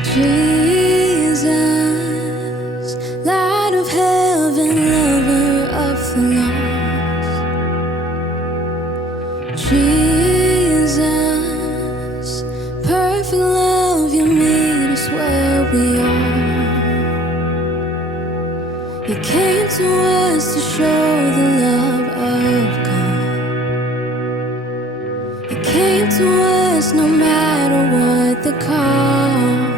Jesus, light of heaven, lover of the lost. Jesus, perfect love, you meet us where we are. You came to us to show the love of God. You came to us no matter what the cost.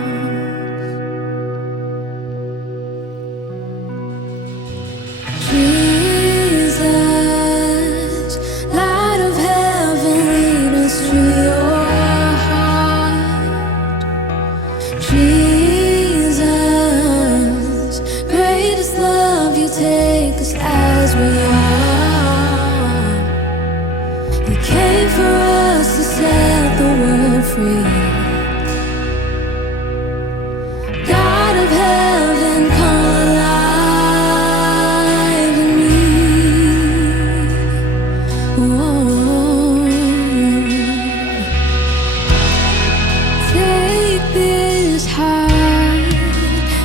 Jesus, light of heaven, lead us to your heart. Jesus, greatest love, you take us as we are. You came for us to set the world free. God of heaven, come alive in me. Whoa. Take this heart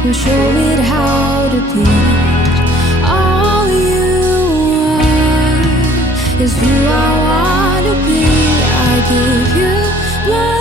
and show it how to beat. All you are is who I want to be. I give you my